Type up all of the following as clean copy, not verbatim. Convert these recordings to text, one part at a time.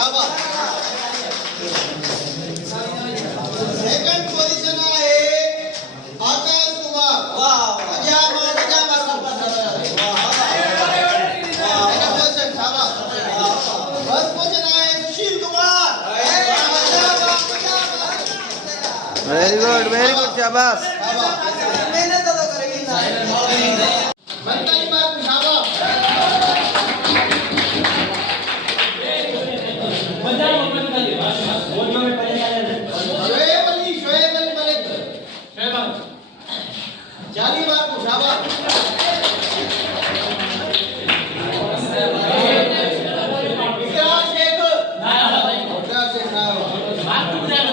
शाबाश। Second position आहे आकाश कुमार। वाह मजा मजा मजा पोजीशन शाबाश। फर्स्ट पोजीशन आहे सुशील कुमार। वेरी गुड शाबाश। मेहनत तो करेगी ना। मंतरी मार शाबाश। शोएब अली मलिक। जाली मार शाबाश। इकरार शेख। इकरार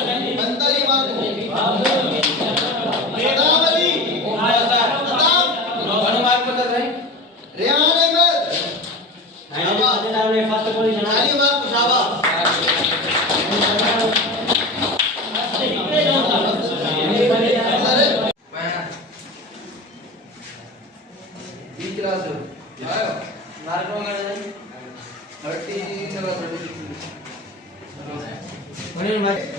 शेख मंतरी मार सदाम अली। सदाम रेहान अहमद। जाली मार शाबाश। मार्क